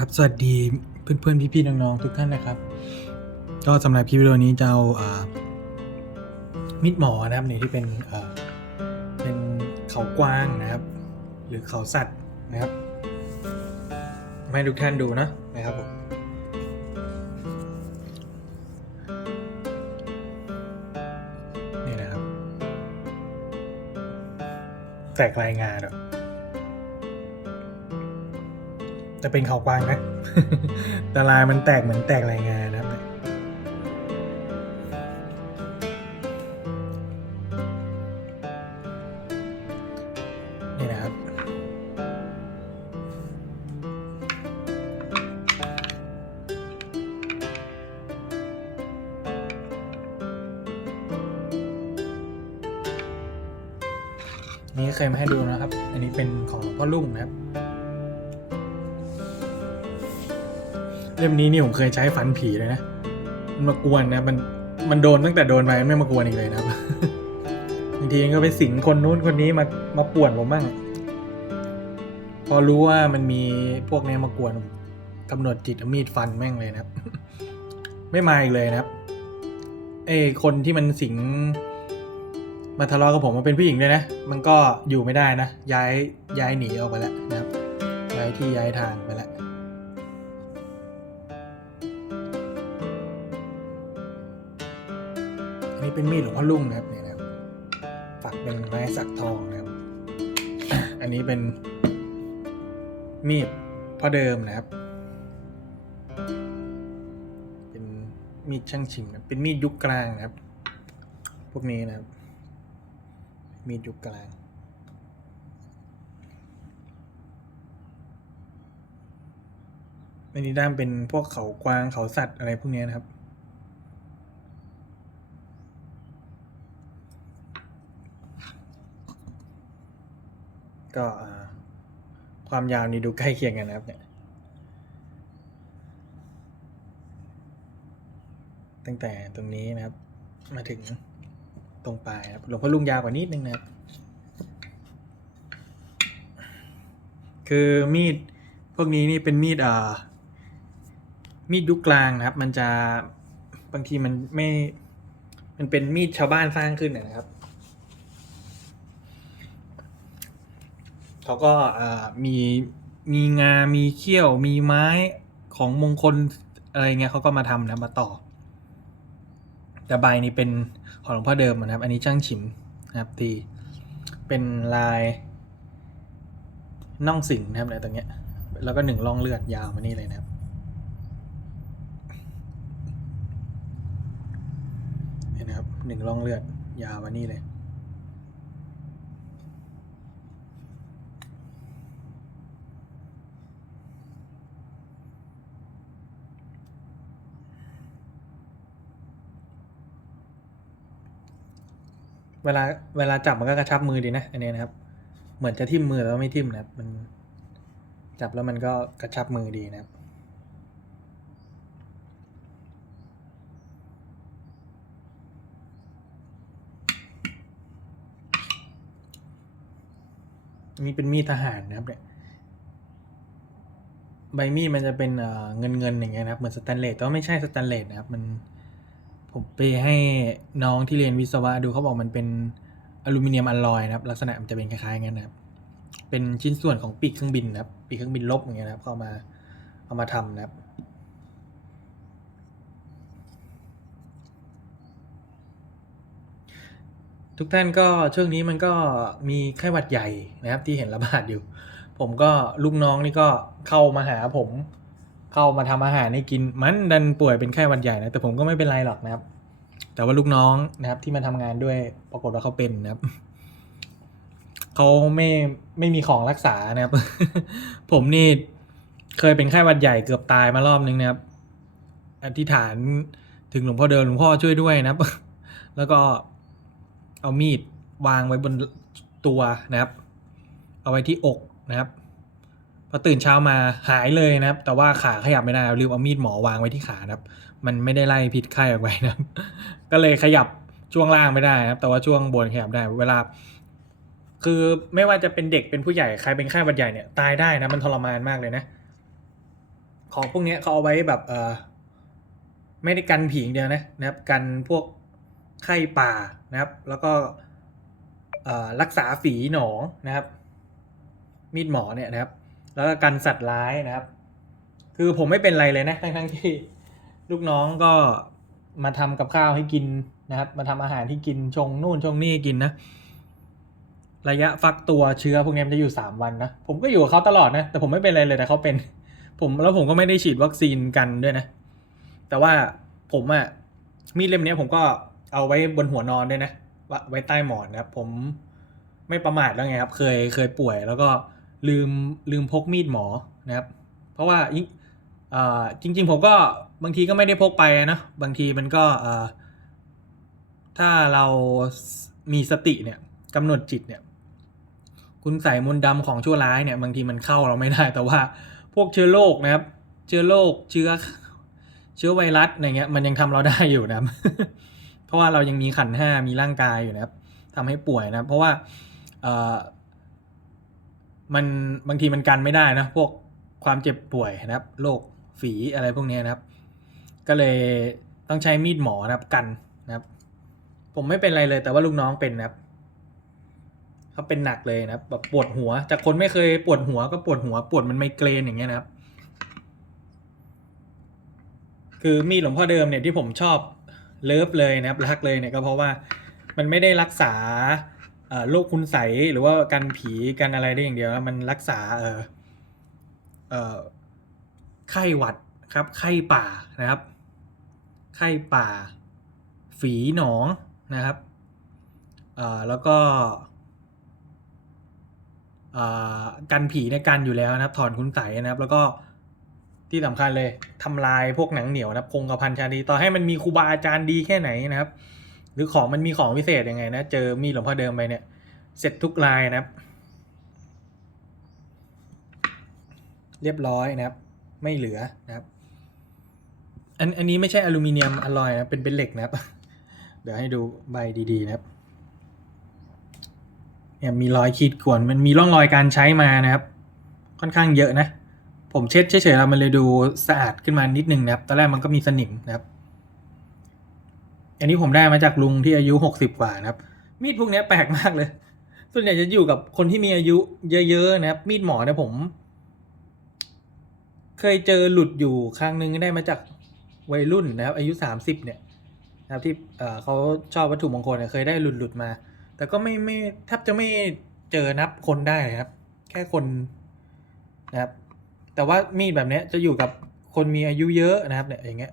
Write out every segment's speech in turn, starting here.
ครับสวัสดีเพื่อนๆพี่ๆน้องๆทุกท่านนะครับ ก็สำหรับคลิปวิดีโอนี้จะเอาอามีดหมอนะครับนี่ที่เป็นเป็นเขากว้างนะครับ หรือเขาสัตว์นะครับให้ทุกท่านดูนะนะครับผมนี่นะครับแตกรายงานอะ จะเป็นเขากวางนะแต่ลายมันแตกเหมือนแตกรายงานนะครับนี่นะครับ นี่เคยมาให้ดูนะครับ อันนี้เป็นของหลวงพ่อลุ่งนะครับ เล่มนี้นี่ผมเคยใช้ฟันผีเลยนะ มันมากวนนะ มันมันโดนตั้งแต่โดนไปมันไม่มากวนอีกเลยนะครับบางทีก็ไปสิงคนนู้นคนนี้มามาป่วนผมบ้างพอรู้ว่ามันมีพวกนี้มากวนกำหนดจิตมีดฟันแม่งเลยนะครับ ไม่มาอีกเลยนะครับเอ้คนที่มันสิงมาทะเลาะกับผมมันเป็นผู้หญิงด้วยนะ มันก็อยู่ไม่ได้นะ ย้ายย้ายหนีออกไปแล้วนะครับ ย้ายที่ย้ายทางไปแล้ว เป็นมีดหลวงพ่อลุ่งนะครับเนี่ยนะครับฝักเป็นไม้สักทองนะครับ อันนี้เป็นมีดพ่อเดิมนะครับ เป็นมีดช่างชิมนะเป็นมีดยุคกลางนะครับ พวกนี้นะครับ มีดยุคกลางอันนี้ด้ามเป็นพวกเขากวางเขาสัตว์อะไรพวกนี้นะครับ ก็ความยาวนี่ดูใกล้เคียงกันนะครับเนี่ยตั้งแต่ตรงนี้นะครับ มาถึงตรงปลายนะครับหลวงพ่อลุงยาวกว่านิดนึงนะครับ คือมีดพวกนี้นี่เป็นมีดอ่ามีดยุคกลางนะครับ มันจะบางทีมันไม่ มันเป็นมีดชาวบ้านสร้างขึ้นนะครับ เขาก็มีมีงา มีเขี้ยว มีไม้ของมงคลอะไรเงี้ยเขาก็มาทำนะมาต่อ แต่ใบนี้เป็นของหลวงพ่อเดิมนะครับ อันนี้ช่างฉิมนะครับตีเป็นลายน่องสิงนะครับอะไรตรงเนี้ย แล้วก็หนึ่งร่องเลือดยาวมานี่เลยนะครับ เห็นนะครับหนึ่งร่องเลือดยาวมานี่เลย เวลาเวลาจับมันก็กระชับมือดีนะอันนี้นะครับ เหมือนจะทิ่มมือแต่ว่าไม่ทิ่มนะครับ มันจับแล้วมันก็กระชับมือดีนะครับนี่เป็นมีดทหารนะครับเนี่ยใบมีดมันจะเป็นเงินเงินอย่างเงี้ยนะครับเหมือนสแตนเลสแต่ว่าไม่ใช่สแตนเลสนะครับมัน ผมไปให้น้องที่เรียนวิศวะดูเขาบอกมันเป็นอลูมิเนียมอลลอยนะครับ ลักษณะมันจะเป็นคล้ายๆงั้นนะครับ เป็นชิ้นส่วนของปีกเครื่องบินนะครับ ปีกเครื่องบินลบอย่างเงี้ยนะครับ เข้ามาเอามาทำนะครับทุกท่านก็ช่วงนี้มันก็มีไข้หวัดใหญ่นะครับที่เห็นระบาดอยู่ ผมก็ลูกน้องนี่ก็เข้ามาหาผม เข้ามาทำอาหารให้กินมันดันป่วยเป็นไข้หวัดใหญ่นะแต่ผมก็ไม่เป็นไรหรอกนะครับ แต่ว่าลูกน้องนะครับที่มาทำงานด้วยปรากฏว่าเขาเป็นนะครับเขาไม่ไม่มีของรักษานะครับ ผมนี่เคยเป็นไข้หวัดใหญ่เกือบตายมารอบนึงนะครับ อธิษฐานถึงหลวงพ่อเดินหลวงพ่อช่วยด้วยนะครับ แล้วก็เอามีดวางไว้บนตัวนะครับ เอาไว้ที่อกนะครับ พอตื่นเช้ามาหายเลยนะครับ แต่ว่าขาขยับไม่ได้ลืมเอามีดหมอวางไว้ที่ขานะครับ มันไม่ได้ไล่พิษไข้ออกไปนะครับ ก็เลยขยับช่วงล่างไม่ได้นะครับ แต่ว่าช่วงบนขยับได้ เวลา คือไม่ว่าจะเป็นเด็กเป็นผู้ใหญ่ใครเป็นไข้หวัดใหญ่เนี่ยตายได้นะมันทรมานมากเลยนะ ของพวกนี้เขาเอาไว้แบบเออไม่ได้กันผีงเดียวนะนะครับ กันพวกไข้ป่านะครับ แล้วก็เอ่อรักษาฝีหนองนะครับ มีดหมอเนี่ยนะครับ แล้วก็กันสัตว์ร้ายนะครับ คือผมไม่เป็นไรเลยนะทั้งทั้งที่ ลูกน้องก็มาทำกับข้าวให้กินนะครับ มาทำอาหารที่กินชงนู่นชงนี่กินนะ ระยะฟักตัวเชื้อพวกนี้มันจะอยู่สามวันนะผมก็อยู่กับเขาตลอดนะ แต่ผมไม่เป็นไรเลยแต่เขาเป็น ผมแล้วผมก็ไม่ได้ฉีดวัคซีนกันด้วยนะ แต่ว่าผมอะมีดเล่มนี้ผมก็เอาไว้บนหัวนอนด้วยนะไว้ใต้หมอนนะครับ ผมไม่ประมาทแล้วไงครับ เคยเคยป่วยแล้วก็ ลืมลืมพกมีดหมอนะครับ เพราะว่ายิ่งจริง ๆ ผมก็บางทีก็ไม่ได้พกไปนะบางทีมันก็ถ้าเรามีสติเนี่ยกำหนดจิตเนี่ย คุณใส่มนต์ดำของชั่วร้ายเนี่ยบางทีมันเข้าเราไม่ได้ แต่ว่าพวกเชื้อโรคนะครับ เชื้อโรคเชื้อเชื้อไวรัสอะไรเงี้ยมันยังทำเราได้อยู่นะครับ เพราะว่าเรายังมีขันห้ามีร่างกายอยู่นะครับทำให้ป่วยนะครับเพราะว่าเอ มันบางทีมันกันไม่ได้นะพวกความเจ็บป่วยนะครับโรคฝีอะไรพวกนี้นะครับ ก็เลยต้องใช้มีดหมอนะครับกันนะครับ ผมไม่เป็นไรเลย แต่ว่าลูกน้องเป็นนะครับเขาเป็นหนักเลยนะครับแบบปวดหัว จากคนไม่เคยปวดหัวก็ปวดหัว ปวดมันไมเกรนอย่างเงี้ยนะครับ คือมีดหลวงพ่อเดิมเนี่ยที่ผมชอบเลิฟเลยนะครับรักเลยเนี่ยก็เพราะว่ามันไม่ได้รักษา โรคคุณใสหรือว่ากันผีกันอะไรได้อย่างเดียว มันรักษาเอ่อเอ่อไข้หวัดครับไข้ป่านะครับ ไข้ป่า ฝีหนองนะครับเอ่อแล้วก็เอ่อกันผีในกันอยู่แล้วนะครับ ถอนคุณใสนะครับ แล้วก็ที่สำคัญเลยทำลายพวกหนังเหนียวนะครับคงกระพันชาดีต่อให้มันมีครูบาอาจารย์ดีแค่ไหนนะครับ หรือของมันมีของพิเศษยังไงนะ เจอมีหลวงพ่อเดิมไปเนี่ย เสร็จทุกลายนะครับ เรียบร้อยนะครับ ไม่เหลือนะครับ อันอันนี้ไม่ใช่อลูมิเนียมอลลอยนะเป็นเป็นเหล็กนะครับ เดี๋ยวให้ดูใบดีๆนะครับเนี่ยมีรอยขีดข่วนมันมีร่องรอยการใช้มานะครับ ค่อนข้างเยอะนะ ผมเช็ดเฉยๆแล้วมันเลยดูสะอาดขึ้นมานิดนึงนะครับ ตอนแรกมันก็มีสนิมนะครับ อันนี้ผมได้มาจากลุงที่อายุหกสิบกว่านะครับ มีดพวกนี้แปลกมากเลย ส่วนใหญ่จะอยู่กับคนที่มีอายุเยอะๆนะครับ มีดหมอเนี่ยผม เคยเจอหลุดอยู่ครั้งหนึ่งได้มาจากวัยรุ่นนะครับ อายุสามสิบเนี่ยนะครับที่เขาชอบวัตถุมงคลเนี่ยเคยได้หลุดหลุดๆมา แต่ก็ไม่ไม่แทบจะไม่เจอนับคนได้นะครับ แค่คนนะครับ แต่ว่ามีดแบบนี้จะอยู่กับคนมีอายุเยอะนะครับเนี่ยอย่างเงี้ย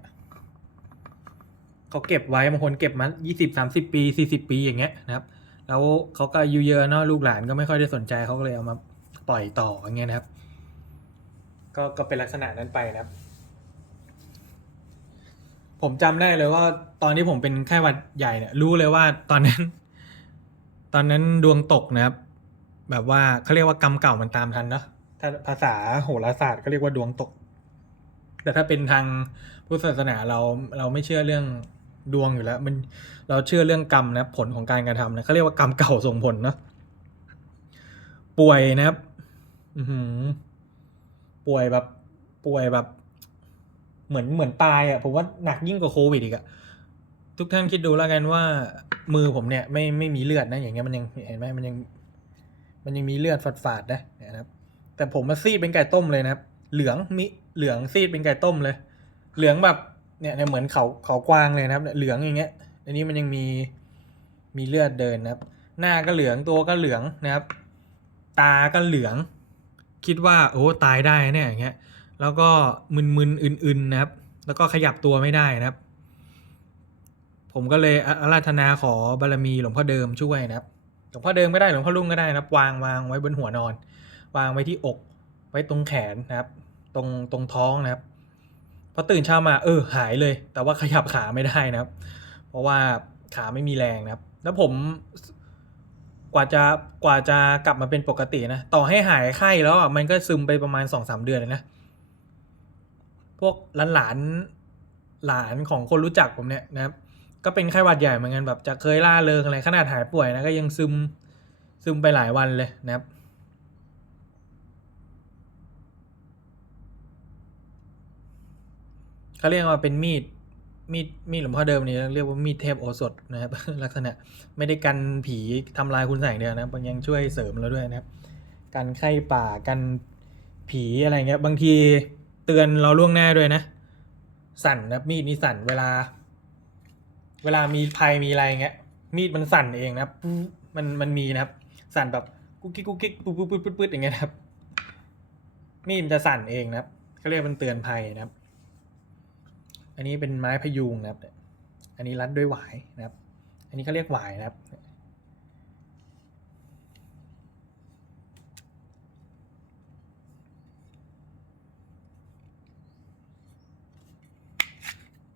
เขาเก็บไว้บางคนเก็บมายี่สิบสามสิบปีสี่สิบปีอย่างเงี้ยนะครับ แล้วเขาก็อายุเยอะเนาะลูกหลานก็ไม่ค่อยได้สนใจเขาก็เลยเอามาปล่อยต่ออย่างเงี้ยนะครับ ก็ก็เป็นลักษณะนั้นไปนะครับ ผมจำได้เลยว่า ตอนที่ผมเป็นไข้หวัดใหญ่เนี่ยรู้เลยว่าตอนนั้น ตอนนั้นดวงตกนะครับ แบบว่าเขาเรียกว่ากรรมเก่ามันตามทันเนาะถ้าภาษาโหราศาสตร์ก็เรียกว่าดวงตกแต่ถ้าเป็นทางพุทธศาสนาเราเราไม่เชื่อเรื่อง ดวงอยู่แล้ว มันเราเชื่อเรื่องกรรมนะผลของการกระทำนะเขาเรียกว่ากรรมเก่าส่งผลเนาะป่วยนะครับ อืป่วยแบบ ป่วยแบบ เหมือนเหมือนตายอะผมว่าหนักยิ่งกว่าโควิดอีกอะทุกท่านคิดดูแล้วกันว่า มือผมเนี่ยไม่ไม่มีเลือดนะอย่างเงี้ยมันยังเห็นไหมมันยัง มันยังมีเลือดฝาดๆนะเนี่ยนะครับ แต่ผมมาซีดเป็นไก่ต้มเลยนะครับ เหลืองมิเหลืองซีดเป็นไก่ต้มเลย เหลืองแบบ เนี่ยเหมือนเขาเขากว้างเลยนะครับเหลืองอย่างเงี้ยอันนี้มันยังมีมีเลือดเดินนะครับ หน้าก็เหลืองตัวก็เหลืองนะครับ ตาก็เหลือง คิดว่าโอ้ตายได้เนี่ยอย่างเงี้ยแล้วก็มึนๆอื่นๆนะครับ แล้วก็ขยับตัวไม่ได้นะครับ ผมก็เลยอาอาราธนาขอบารมีหลวงพ่อเดิมช่วยนะครับหลวงพ่อเดิมก็ได้หลวงพ่อรุ่งก็ได้นะครับ วางวางไว้บนหัวนอน วางไว้ที่อก ไว้ตรงแขนนะครับ ตรงตรงท้องนะครับ พอตื่นเช้ามาเออหายเลย แต่ว่าขยับขาไม่ได้นะครับ เพราะว่าขาไม่มีแรงนะครับ แล้วผมกว่าจะกว่าจะกลับมาเป็นปกตินะ ต่อให้หายไข้แล้วอะมันก็ซึมไปประมาณสองสามเดือนเลยนะ พวกหลานหลานหลานของคนรู้จักผมเนี่ยนะครับ ก็เป็นไข้หวัดใหญ่เหมือนกันแบบจะเคยล่าเริงอะไรขนาดหายป่วยนะก็ยังซึมซึมไปหลายวันเลยนะครับ เขาเรียกว่าเป็นมีดมีดมีดหลวงพ่อเดิมนี่เรียกว่ามีดเทพโอสถนะครับ ลักษณะไม่ได้กันผีทำลายคุณใส่างเดียวนะมันยังช่วยเสริมเราด้วยนะครับ กันไข้ป่ากันผีอะไรเงี้ยบางทีเตือนเราล่วงหน้าด้วยนะ สั่นนะมีดนี่สั่นเวลา เวลามีภัยมีอะไรเงี้ยมีดมันสั่นเองนะมันมันมีนะครับ สั่นแบบกุ๊กกิ๊กกุ๊กกิ๊กปุ๊บปุ๊บปุ๊บปุ๊บปุ๊บอย่างเงี้ยนะครับมีดมันจะสั่นเองนะครับเขาเรียกมันเตือนภัยนะครับ อันนี้เป็นไม้พยุงนะครับ อันนี้รัดด้วยหวายนะครับ อันนี้เขาเรียกหวายนะครับ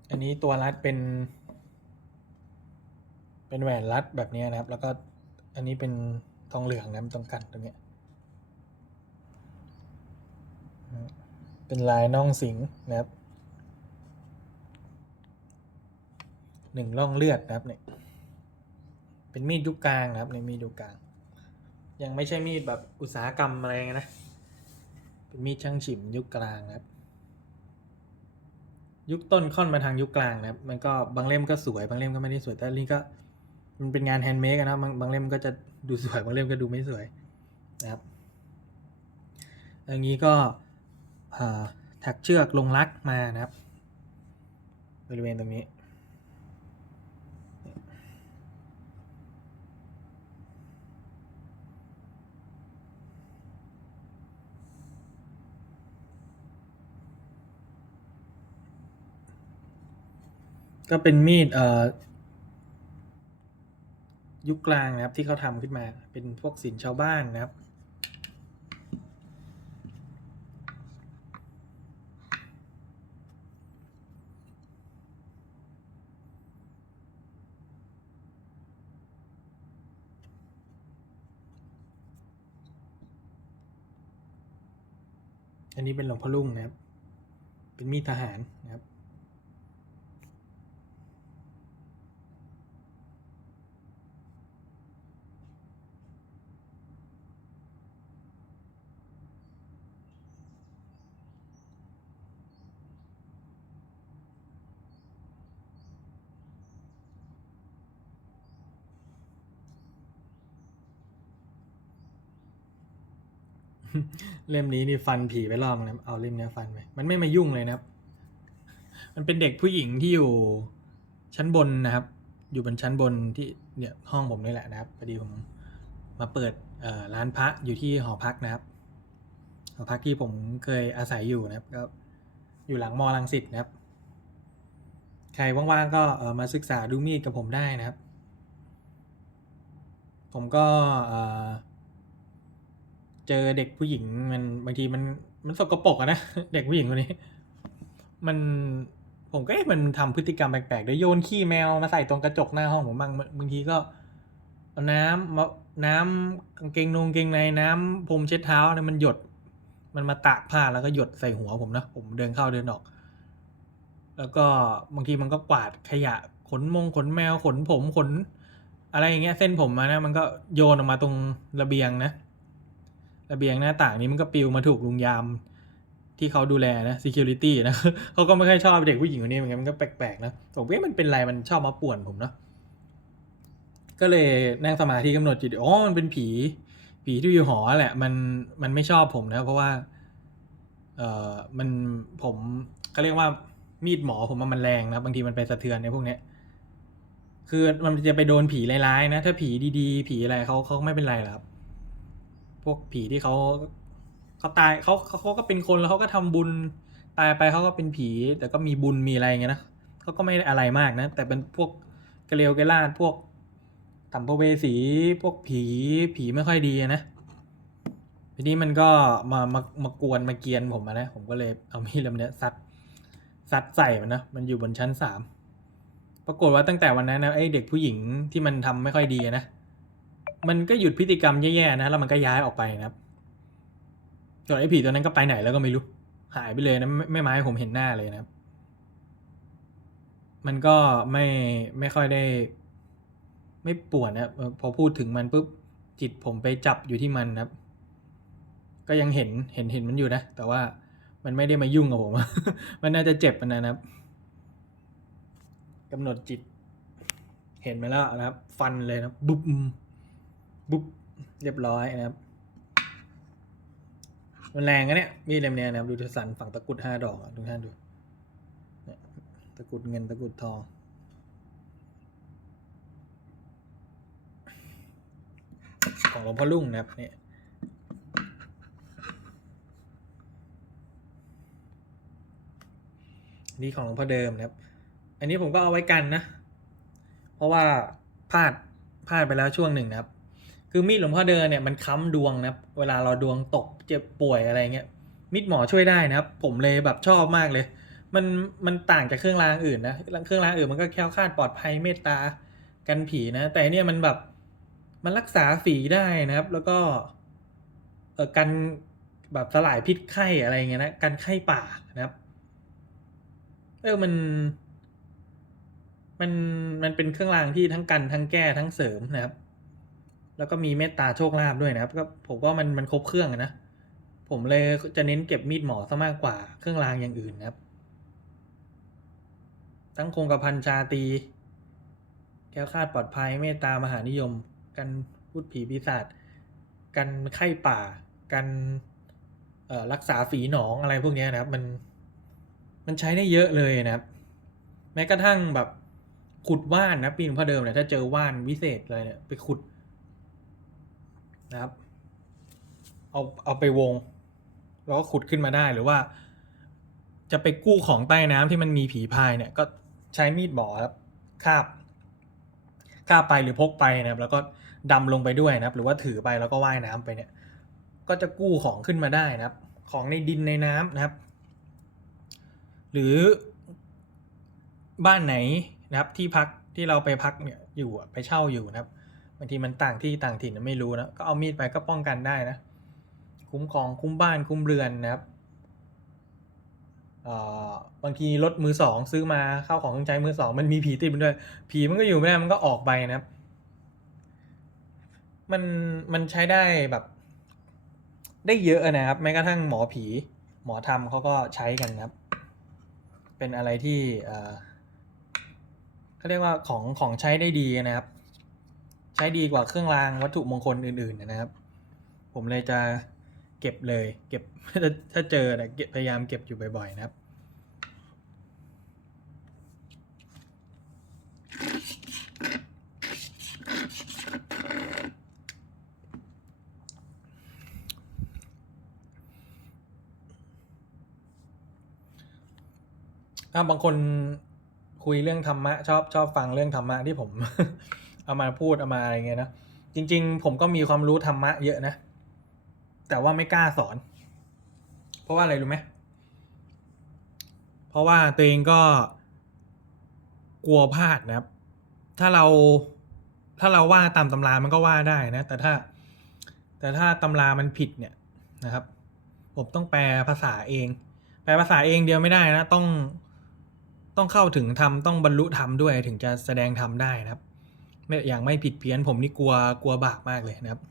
อันนี้ตัวรัดเป็น เป็นแหวนรัดแบบนี้นะครับ แล้วก็อันนี้เป็นทองเหลืองนะครับตรงกันตรงเนี้ยเป็นลายน่องสิงนะครับ หนึ่งร่องเลือดนะครับเนี่ยเป็นมีดยุคกลางนะครับในมีดยุคกลาง ยังไม่ใช่มีดแบบอุตสาหกรรมอะไรนะ เป็นมีดช่างฉิมยุคกลางนะครับ ยุคต้นค่อนมาทางยุคกลางนะครับ มันก็บางเล่มก็สวยบางเล่มก็ไม่ได้สวยแต่นนี้ก็มันเป็นงานแฮนด์เมดนะบางบางเล่มก็จะดูสวยบางเล่มก็ดูไม่สวยนะครับอันนี้ก็ถักเชือกลงรักมานะครับ บริเวณตรงนี้ ก็เป็นมีดเอ่อยุคกลางนะครับที่เขาทำขึ้นมา เป็นพวกศิลป์ชาวบ้านนะครับ อันนี้เป็นหลวงพ่อลุ่งนะครับ เป็นมีดทหารนะครับ เล่มนี้นี่ฟันผีไปรอบนึงนะครับเอาเล่มนี้ฟันไปมันไม่มายุ่งเลยนะครับ มันเป็นเด็กผู้หญิงที่อยู่ชั้นบนนะครับ อยู่บนชั้นบนที่เนี่ยห้องผมนี่แหละนะครับพอดีผมมาเปิดร้านพระอยู่ที่หอพักนะครับ หอพักที่ผมเคยอาศัยอยู่นะครับ ก็อยู่หลังมอลังสิตนะครับ ใครว่างๆก็มาศึกษาดูมีดกับผมได้นะครับ ผมก็ เจอเด็กผู้หญิงมันบางทีมันมันสกปรกอะนะเด็กผู้หญิงคนนี้ มันผมก็เอ๊ะมันทำพฤติกรรมแปลกๆเดี๋ยวโยนขี้แมวมาใส่ตรงกระจกหน้าห้องผมบางบางทีก็เอาน้ำมาน้ำกางเกงนงเกงในน้ำพรมเช็ดเท้าเนี่ยมันหยด มันมาตากผ้าแล้วก็หยดใส่หัวผมนะผมเดินเข้าเดินออก แล้วก็บางทีมันก็กวาดขยะขนมงขนแมวขนผมขน อะไรอย่างเงี้ย เส้นผมมานะมันก็โยนออกมาตรงระเบียงนะ ระเบียงหน้าต่างนี้มันก็ปิวมาถูกลุงยามที่เขาดูแลนะ security นะเขาก็ไม่ค่อยชอบเด็กผู้หญิงคนนี้เหมือนกันมันก็แปลกๆนะผมว่ามันเป็นไรมันชอบมาป่วนผมเนาะก็เลยนั่งสมาธิกำหนดจิตอ๋อมันเป็นผี ผีที่อยู่หอแหละ มันมันไม่ชอบผมนะเพราะว่า เอ่อมันผมเขาเรียกว่ามีดหมอผมมันแรงนะบางทีมันไปสะเทือนในพวกเนี้ยคือมันจะไปโดนผีร้ายๆนะ ถ้าผีดีๆ ผีอะไรเขาเขาไม่เป็นไรหรอกครับ วกผีที่เขาเขาตายเขาเขาก็เป็นคนแล้วเขาก็ทำบุญตายไปเขาก็เป็นผี แต่ก็มีบุญมีอะไรอย่างเงี้ยนะเขาก็ไม่อะไรมากนะ แต่เป็นพวกกระเลวกระลาดพวกสัมภเวสีพวกผีผีไม่ค่อยดีนะทีนี้มันก็มามามากวนมาเกียนผมนะ ผมก็เลยเอามีดเล่มนี้ซัดซัดใส่มันนะมันอยู่บนชั้นสามปรากฏว่าตั้งแต่วันนั้นนะไอ้เด็กผู้หญิงที่มันทำไม่ค่อยดีนะ มันก็หยุดพฤติกรรมแย่ๆนะ แล้วมันก็ย้ายออกไปนะครับส่วนไอ้ผีตัวนั้นก็ไปไหนแล้วก็ไม่รู้ หายไปเลยนะไม่ไม่มาให้ผมเห็นหน้าเลยนะครับ มันก็ไม่ไม่ค่อยได้ ไม่ปวนนะพอพูดถึงมันปุ๊บจิตผมไปจับอยู่ที่มันนะครับ ก็ยังเห็นเห็นเห็นมันอยู่นะ แต่ว่ามันไม่ได้มายุ่งกับผม มันน่าจะเจ็บมันนะครับกำหนดจิต เห็นไหมแล้วนะครับ ฟันเลยนะบุ๊บ บุ๊บเรียบร้อยนะครับมันแรงนะเนี่ยมีดเล่มเนี้ยนะครับดูจะสันฝั่งตะกุดห้าดอกทุกท่านดูตะกุดเงินตะกุดทองของหลวงพ่อลุ่งนะครับเนี่ยอันนี่ของหลวงพ่อเดิมนะครับ อันนี้ผมก็เอาไว้กันนะ เพราะว่าพลาดพลาดไปแล้วช่วงหนึ่งนะครับ คือมีดหลวงพ่อเดินเนี่ยมันค้ำดวงนะครับ เวลาเราดวงตกเจ็บป่วยอะไรเงี้ยมีดหมอช่วยได้นะครับ ผมเลยแบบชอบมากเลย มันมันต่างจากเครื่องรางอื่นนะเครื่องรางอื่นมันก็แค้วคาดปลอดภัยเมตตากันผีนะ แต่อันเนี่ยมันแบบมันรักษาฝีได้นะครับ แล้วก็เออกันแบบสลายพิษไข้อะไรเงี้ยนะกันไข้ป่านะครับ เออมัน มันมันเป็นเครื่องรางที่ทั้งกันทั้งแก้ทั้งเสริมนะครับ แล้วก็มีเมตตาโชคลาภด้วยนะครับก็ผมว่ามันมันครบเครื่องนะผมเลยจะเน้นเก็บมีดหมอซะมากกว่าเครื่องรางอย่างอื่นนะครับ ทั้งคงกระพันชาตีแก้วคาดปลอดภัยเมตตามหานิยม กันพูดผีปีศาจกันไข้ป่า กันเอ่อรักษาฝีหนองอะไรพวกนี้นะครับ มันมันใช้ได้เยอะเลยนะครับ แม้กระทั่งแบบขุดว่านนะปีนพ่อเดิมเนี่ยถ้าเจอว่านวิเศษอะไรเนี่ยไปขุด นะครับ เอาเอาไปวง แล้วก็ขุดขึ้นมาได้หรือว่า จะไปกู้ของใต้น้ำที่มันมีผีพายเนี่ย ก็ใช้มีดหมอครับคาบคาบไปหรือพกไปนะครับ แล้วก็ดำลงไปด้วยนะครับ หรือว่าถือไปแล้วก็ว่ายน้ำไปเนี่ย ก็จะกู้ของขึ้นมาได้นะครับ ของในดินในน้ำนะครับ หรือบ้านไหนนะครับที่พักที่เราไปพักเนี่ยอยู่ไปเช่าอยู่นะครับ บางทีมันต่างที่ต่างถิ่นไม่รู้นะก็เอามีดไปก็ป้องกันได้นะ คุ้มครองคุ้มบ้านคุ้มเรือนนะครับบางทีรถมือสองซื้อมาเข้าของเครื่องใช้มือสองมันมีผีติดมันด้วย ผีมันก็อยู่ไม่ได้มันก็ออกไปนะครับ มันมันใช้ได้แบบ ได้เยอะนะครับแม้กระทั่งหมอผี หมอธรรมเขาก็ใช้กันครับ เป็นอะไรที่เขาเรียกว่าของของใช้ได้ดีนะครับ ใช้ดีกว่าเครื่องรางวัตถุมงคลอื่นๆนะครับ ผมเลยจะเก็บเลย เก็บถ้าเจอนะเก็บพยายามเก็บอยู่บ่อย ๆ นะครับบางคนคุยเรื่องธรรมะชอบชอบฟังเรื่องธรรมะที่ผม เอามาพูดเอามาอะไรเงี้ยนะจริง ๆ ผมก็มีความรู้ธรรมะเยอะนะ แต่ว่าไม่กล้าสอน เพราะว่าอะไรรู้ไหมเพราะว่าตัวเองก็กลัวพลาดนะครับ ถ้าเราถ้าเราว่าตามตำรามันก็ว่าได้นะ แต่ถ้า แต่ถ้าตำรามันผิดเนี่ยนะครับ ผมต้องแปลภาษาเอง แปลภาษาเองเดียวไม่ได้นะ ต้องต้องเข้าถึงธรรมต้องบรรลุธรรมด้วยถึงจะแสดงธรรมได้นะครับ ไม่อย่างไม่ผิดเพี้ยนผมนี่กลัวกลัวบาปมากเลยนะครับ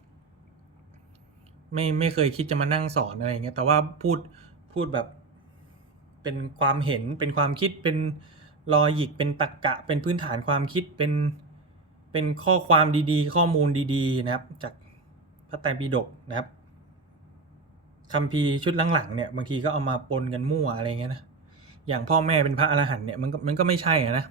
ไม่ไม่เคยคิดจะมานั่งสอนอะไรเงี้ยแต่ว่าพูดพูดแบบเป็นความเห็นเป็นความคิดเป็นลอยิกเป็นตรกกะ เป็นพื้นฐานความคิดเป็นเป็นข้อความดีๆ ข้อมูลดีๆ นะครับ จากพระไตรปิฎกนะครับคัมภีชุดหลังๆเนี่ยบางทีก็เอามาปนกันมั่วอะไรเงี้ยนะอย่างพ่อแม่เป็นพระอรหันต์เนี่ยมันก็มันก็ไม่ใช่นะ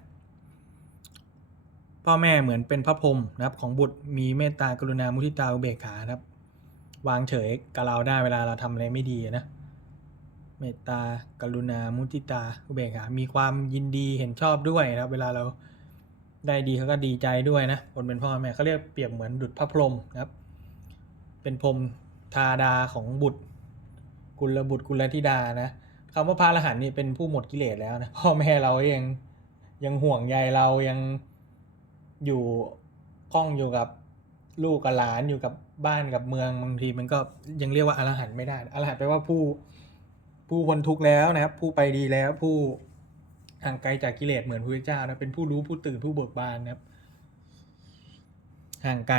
พ่อแม่เหมือนเป็นพระพรหมนะครับของบุตรมีเมตตากรุณามุทิตาอุเบกขาครับ วางเฉยกับเราได้เวลาเราทำอะไรไม่ดีนะเมตตากรุณามุทิตาอุเบกขา มีความยินดีเห็นชอบด้วยนะครับ เวลาเราได้ดีเขาก็ดีใจด้วยนะคนเป็นพ่อแม่เขาเรียกเปรียบเหมือนดุจพระพรหมนะครับ เป็นพรหมธาดาของบุตร กุลบุตรกุลธิดานะคำว่าพระอรหันต์นี่เป็นผู้หมดกิเลสแล้วนะพ่อแม่เรายังยังห่วงใยเรายัง อยู่ข้องอยู่กับลูกกับหลานอยู่กับบ้านกับเมืองบางทีมันก็ยังเรียกว่าอรหันต์ไม่ได้อรหันต์แปลว่าผู้ผู้พ้นทุกข์แล้วนะครับ ผู้ไปดีแล้วผู้ห่างไกลจากกิเลสเหมือนพระพุทธเจ้านะเป็นผู้รู้ผู้ตื่นผู้เบิกบานนะครับ ห่างไกล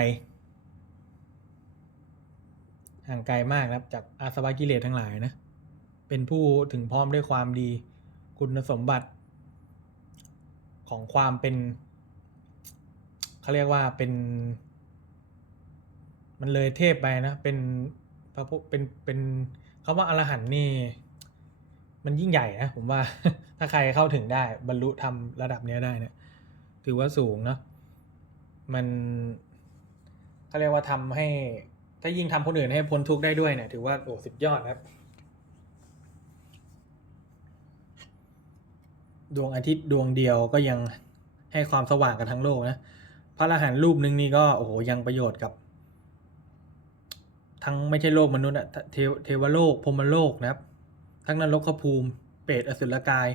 ห่างไกลมากนะครับ จากอาสวะกิเลสทั้งหลายนะ เป็นผู้ถึงพร้อมด้วยความดี คุณสมบัติของความเป็น เขาเรียกว่าเป็น มันเลยเทพไปนะ เป็นพระพุเป็นเป็นคำว่าอรหันต์นี่ มันยิ่งใหญ่นะผมว่า ถ้าใครเข้าถึงได้ บรรลุทำระดับเนี้ยได้เนี่ยถือว่าสูงเนาะมันเขาเรียกว่าทำให้ ถ้ายิ่งทำคนอื่นให้พ้นทุกข์ได้ด้วยเนี่ยถือว่าโอ้สุดยอดครับ ดวงอาทิตย์ดวงเดียวก็ยังให้ความสว่างกันทั้งโลกนะ พระอรหันต์รูปหนึ่งนี่ก็โอ้โหยังประโยชน์กับ ทั้งไม่ใช่โลกมนุษย์อะเทวโลกพรมโลกนะครับ ทั้งนรกภูมิ เปรตอสุรกาย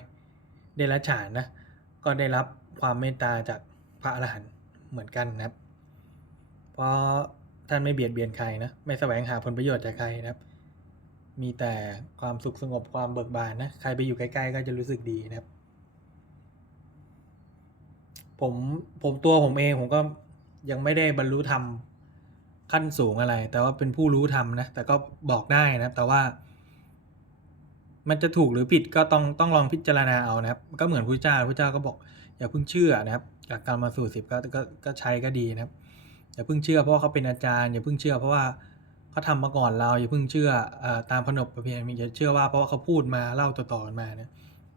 เดรัจฉานนะก็ได้รับความเมตตาจากพระอรหันต์เหมือนกันนะครับ เพราะท่านไม่เบียดเบียนใครนะไม่แสวงหาผลประโยชน์จากใครนะครับ มีแต่ความสุขสงบความเบิกบานนะใครไปอยู่ใกล้ๆก็จะรู้สึกดีนะครับ ผมผมตัวผมเองผมก็ยังไม่ได้บรรลุธรรมขั้นสูงอะไร แต่ว่าเป็นผู้รู้ธรรมนะ แต่ก็บอกได้นะแต่ว่า มันจะถูกหรือผิดก็ต้องต้องลองพิจารณาเอานะครับ ก็เหมือนพระเจ้าพระเจ้าก็บอก อย่าเพิ่งเชื่อนะครับจากการมาสู่สิบก็ก็ก็ใช้ก็ดีนะครับ อย่าเพิ่งเชื่อเพราะเขาเป็นอาจารย์อย่าเพิ่งเชื่อเพราะว่าเขาทำมาก่อนเราอย่าเพิ่งเชื่ออตามขนบประเพณีอย่าเชื่อว่าเพราะว่าเขาพูดมาเล่าต่อๆกันมาเนี่ย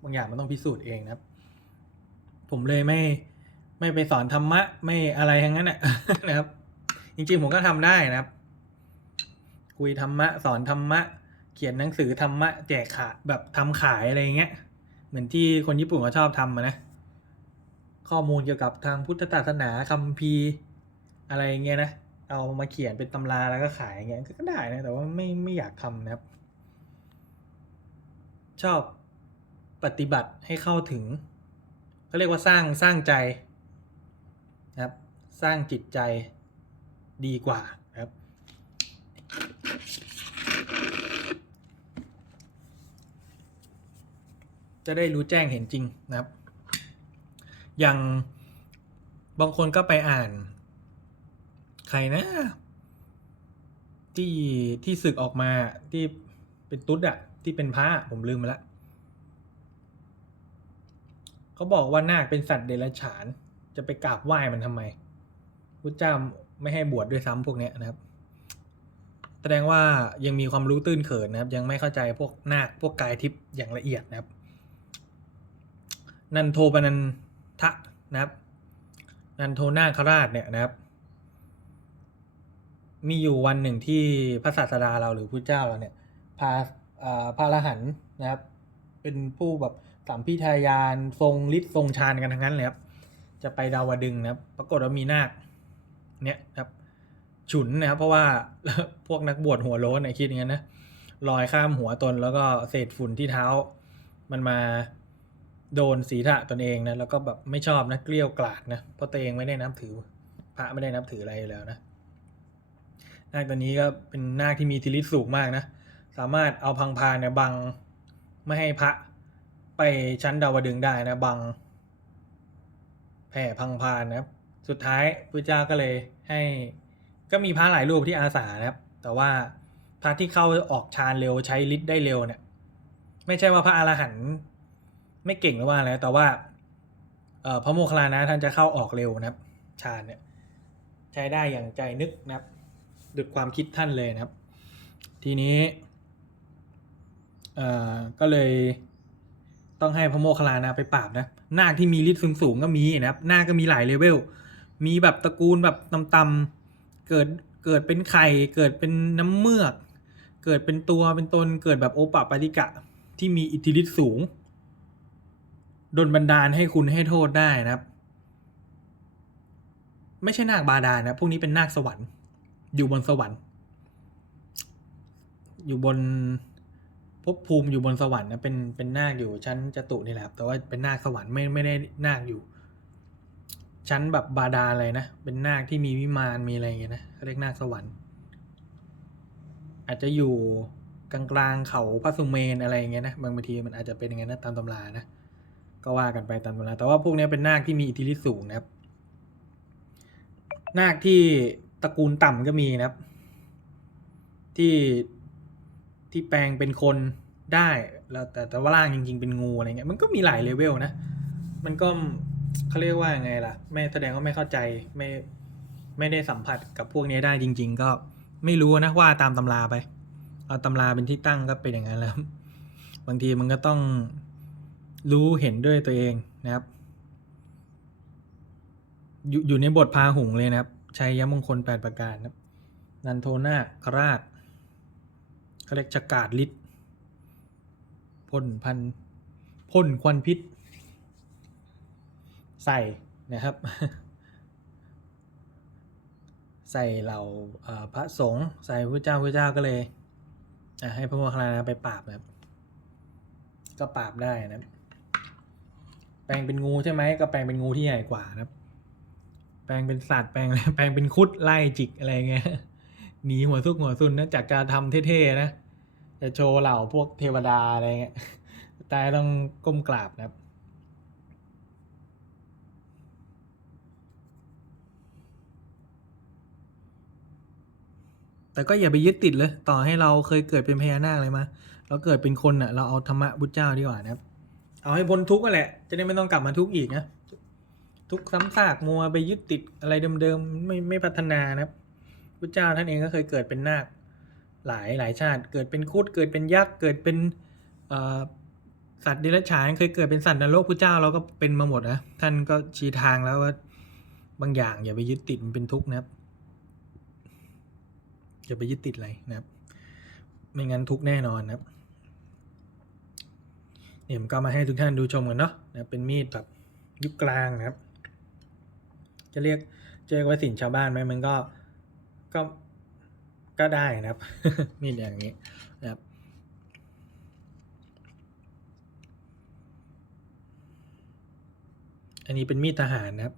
บางอย่างมันต้องพิสูจน์เองนะครับ ผมเลยไม่ ไม่ไปสอนธรรมะ ไม่อะไรทั้งนั้นนะครับ จริงๆผมก็ทำได้นะครับ คุยธรรมะ สอนธรรมะ เขียนหนังสือธรรมะ แจกขาแบบทำขายอะไรเงี้ย เหมือนที่คนญี่ปุ่นเขาชอบทำนะข้อมูลเกี่ยวกับทางพุทธศาสนาคัมภีร์อะไรเงี้ยนะเอามาเขียนเป็นตำราแล้วก็ขายอย่างเงี้ยก็ได้นะแต่ว่าไม่ไม่อยากทำนะครับ ชอบปฏิบัติให้เข้าถึงเขาเรียกว่าสร้างสร้างใจ นะครับ สร้างจิตใจดีกว่านะครับ จะได้รู้แจ้งเห็นจริงนะครับ อย่างบางคนก็ไปอ่าน ใครนะ ที่ที่ศึกออกมาที่เป็นตุ๊ดอะที่เป็นพระผมลืมไปแล้วเขาบอกว่านาคเป็นสัตว์เดรัจฉาน จะไปกราบไหว้มันทำไมพุทธเจ้าไม่ให้บวชดด้วยซ้ำพวกเนี้ยนะครับ แสดงว่ายังมีความรู้ตื้นเขินนะครับ ยังไม่เข้าใจพวกนาคพวกกายทิพย์อย่างละเอียดนะครับ นันโทปนันทะนะครับ นันโทนาคราชเนี่ยนะครับ มีอยู่วันหนึ่งที่พระศาสดาเราหรือพระเจ้าเราเนี่ยพาอ่าพระอรหันนะครับ เป็นผู้แบบสามพิทายานทรงฤทธิ์ทรงฌานกันทั้งนั้นเลยครับ จะไปดาวดึงนะครับ ปรากฏว่ามีนาคเนี่ยครับ ฉุนนะครับ เพราะว่าพวกนักบวชหัวโล้นนี่ยคิดอย่างนั้นนะลอยข้ามหัวตนแล้วก็เศษฝุ่นที่เท้า มันมาโดนศีรษะตนเองนะแล้วก็แบบไม่ชอบนะเกลี้ยวกล่อดนะเพราะตัวเองไม่ได้นับถือ พระไม่ได้นับถืออะไรแล้วนะนาคตัวนี้ก็เป็นนาคที่มีอิทธิฤทธิ์สูงมากนะสามารถเอาพังพานเนี่ยบังไม่ให้พระไปชั้นดาวดึงได้นะบัง แผ่พังพานนะครับ สุดท้ายพระเจ้าก็เลยให้ก็มีพระหลายรูปที่อาสานะครับ แต่ว่าพระที่เข้าออกฌานเร็วใช้ฤทธิ์ได้เร็วเนี่ย ไม่ใช่ว่าพระอรหันต์ไม่เก่งหรือว่าอะไรแต่ว่าเออพระโมคคัลลานะท่านจะเข้าออกเร็วนะครับฌานเนี่ยใช้ได้อย่างใจนึกนะครับดุดความคิดท่านเลยนะครับ ทีนี้เอ่อก็เลย ต้องให้พระโมคคัลลานะไปปราบนะนาคที่มีฤทธิ์สูงๆก็มีนะครับนาคก็มีหลายเลเวลมีแบบตระกูลแบบต่ำๆเกิดเกิดเป็นไข่เกิดเป็นน้ำเมือก เกิดเป็นตัวเป็นตนเกิดแบบโอปะปาติกะที่มีอิทธิฤทธิ์สูงดนบันดาลให้คุณให้โทษได้นะครับ ไม่ใช่นาคบาดาลนะพวกนี้เป็นนาคสวรรค์ อยู่บนสวรรค์ อยู่บน ภพภูมิอยู่บนสวรรค์นะเป็นเป็นนาคอยู่ชั้นจตุนี่แหละครับแต่ว่าเป็นนาคสวรรค์ไม่ไม่ได้นาคอยู่ ชั้นแบบบาดาลเลยนะเป็นนาคที่มีวิมานมีอะไรอย่างเงี้ยนะเขาเรียกนาคสวรรค์ อาจจะอยู่กลางๆเขาพระสุเมนอะไรอย่างเงี้ยนะบางบางทีมันอาจจะเป็นอย่างนั้นนะตามตำรานะก็ว่ากันไปตามตำราแต่ว่าพวกนี้เป็นนาคที่มีอิทธิฤทธิ์สูงนะครับ นาคที่ตระกูลต่ำก็มีนะครับ ที่ ที่แปลงเป็นคนได้แล้วแต่แต่ว่าร่างจริง ๆ เป็นงูอะไรเงี้ยมันก็มีหลายเลเวลนะ มันก็เขาเรียกว่าไงล่ะ ไม่แสดงว่าไม่เข้าใจไม่ไม่ได้สัมผัสกับพวกนี้ได้จริง ๆ ก็ไม่รู้นะว่าตามตำราไป เอาตำราเป็นที่ตั้งก็เป็นอย่างนั้นแล้ว บางทีมันก็ต้องรู้เห็นด้วยตัวเองนะครับ อยู่อยู่ในบทพาหุงเลยนะครับชัยยมงคลแปดประการนะครับนันโทนาคราช เขาเรียกจกาดฤทธิ์พ่นพันพ่นควันพิษ ใส่นะครับ ใส่เหล่าพระสงฆ์ใส่พระเจ้าพระเจ้าก็เลยอะให้พระโมคคัลลานะไปปราบนะครับ ก็ปราบได้นะแปลงเป็นงูใช่ไหมก็แปลงเป็นงูที่ใหญ่กว่านะครับ แปลงเป็นสัตว์แปลงแปลงเป็นคุดไล่จิกอะไรเงี้ย หนีหัวซุกหัวซุนนะจากการทำเท่ๆนะ จะโชว์เหล่าพวกเทวดาอะไรเงี้ยแต่ต้องก้มกราบนะครับ แต่ก็อย่าไปยึดติดเลย ต่อให้เราเคยเกิดเป็นพญานาคอะไรมาเราเกิดเป็นคนอะ เราเอาธรรมะพุทธเจ้าดีกว่านะครับ เอาให้พ้นทุกข์นั่นแหละ จะได้ไม่ต้องกลับมาทุกข์อีกนะ ทุกข์ซ้ำซากมัวไปยึดติดอะไรเดิมๆ ไม่ไม่พัฒนานะครับ พุทธเจ้าท่านเองก็เคยเกิดเป็นนาคหลายหลายชาติ เกิดเป็นคุดเกิดเป็นยักษ์เกิดเป็นสัตว์เดรัจฉานเคยเกิดเป็นสัตว์นรกพุทธเจ้าเราก็เป็นมาหมดนะท่านก็ชี้ทางแล้วว่าบางอย่างอย่าไปยึดติดมันเป็นทุกข์นะครับอย่าไปยึดติดอะไรนะครับ ไม่งั้นทุกข์แน่นอนนะครับเนี่ยผมก็มาให้ทุกท่านดูชมกันเนาะนะเป็นมีดแบบยุคกลางนะครับ จะเรียกจะเรียกว่าสินชาวบ้านไหมมันก็ ก็ก็ได้นะครับ มีดอย่างนี้นะครับ อันนี้เป็นมีดทหารนะครับ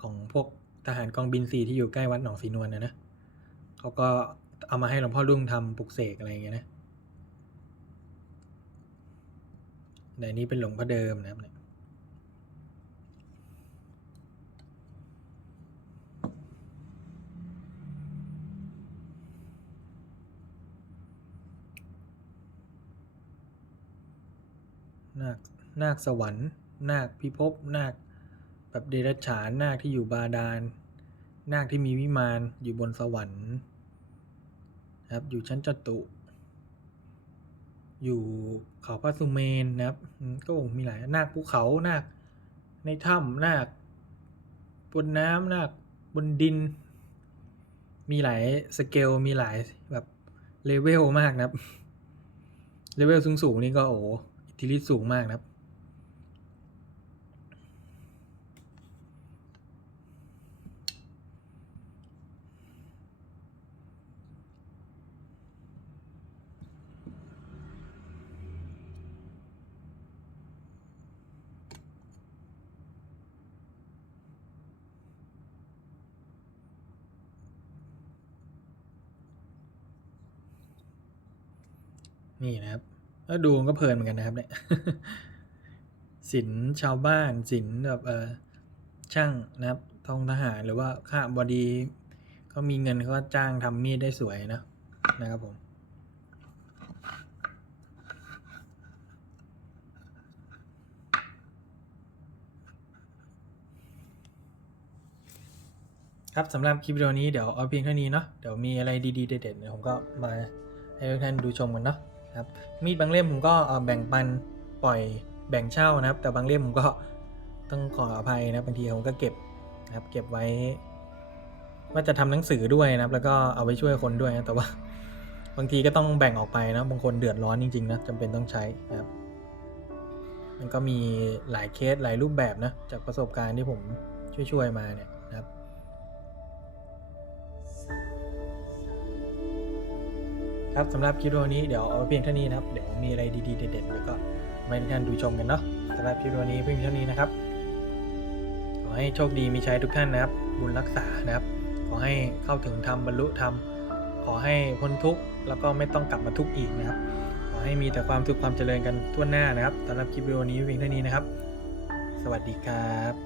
ของพวกทหารกองบินสี่ที่อยู่ใกล้วัดหนองสีนวลนะนะเขาก็เอามาให้หลวงพ่อรุ่งทำปลุกเสกอะไรอย่างเงี้ยนะในนี้เป็นหลวงพ่อเดิมนะครับ นาคนาคสวรรค์ นาคพิภพนาคแบบเดรัจฉานนาคที่อยู่บาดาล นาคที่มีวิมานอยู่บนสวรรค์นะครับอยู่ชั้นจตุ อยู่เขาพระสุเมนนะครับก็มีหลายนาคภูเขานาคในถ้ำนาคบนน้ำนาคบนดิน มีหลายสเกลมีหลายแบบเลเวลมากนะครับเลเวลสูงๆนี่ก็โอ้ ทธิฤทธิ์สูงมากนะครับ นี่นะครับ แล้วดูก็เพลินเหมือนกันนะครับเนี่ยศิลชาวบ้านศิลแบบเออช่างนะครับทองทหารหรือว่าข้าบดีเขามีเงินเขาก็จ้างทำมีดได้สวยนะนะครับผมครับสำหรับคลิปวิดีโอนี้เดี๋ยวเอาเพียงเท่านี้เนาะเดี๋ยวมีอะไรดีๆเด็ดๆเดี๋ยวผมก็มาให้ทุกท่านดูชมกันเนาะ ครับมีดบางเล่มผมก็แบ่งปันปล่อยแบ่งเช่านะครับ แต่บางเล่มผมก็ต้องขออภัยนะบางทีผมก็เก็บนะครับเก็บไว้ ว่าจะทำหนังสือด้วยนะครับ แล้วก็เอาไว้ช่วยคนด้วยนะแต่ว่าบางทีก็ต้องแบ่งออกไปนะบางคนเดือดร้อนจริงๆนะจำเป็นต้องใช้นะครับ มันก็มีหลายเคสหลายรูปแบบนะจากประสบการณ์ที่ผมช่วยๆมาเนี่ย ครับสำหรับคลิปวิดีโอนี้เดี๋ยวเอาไว้เพียงเท่านี้นะครับ เดี๋ยวมีอะไรดีๆเด็ดๆแล้วก็มาให้ทุกท่านดูชมกันเนาะสำหรับคลิปวิดีโอนี้เพียงเท่านี้นะครับ ขอให้โชคดีมีชัยทุกท่านนะครับ บุญรักษานะครับ ขอให้เข้าถึงธรรมบรรลุธรรม ขอให้พ้นทุกข์แล้วก็ไม่ต้องกลับมาทุกข์อีกนะครับ ขอให้มีแต่ความสุขความเจริญกันทั่วหน้านะครับสำหรับคลิปวิดีโอนี้เพียงเท่านี้นะครับ สวัสดีครับ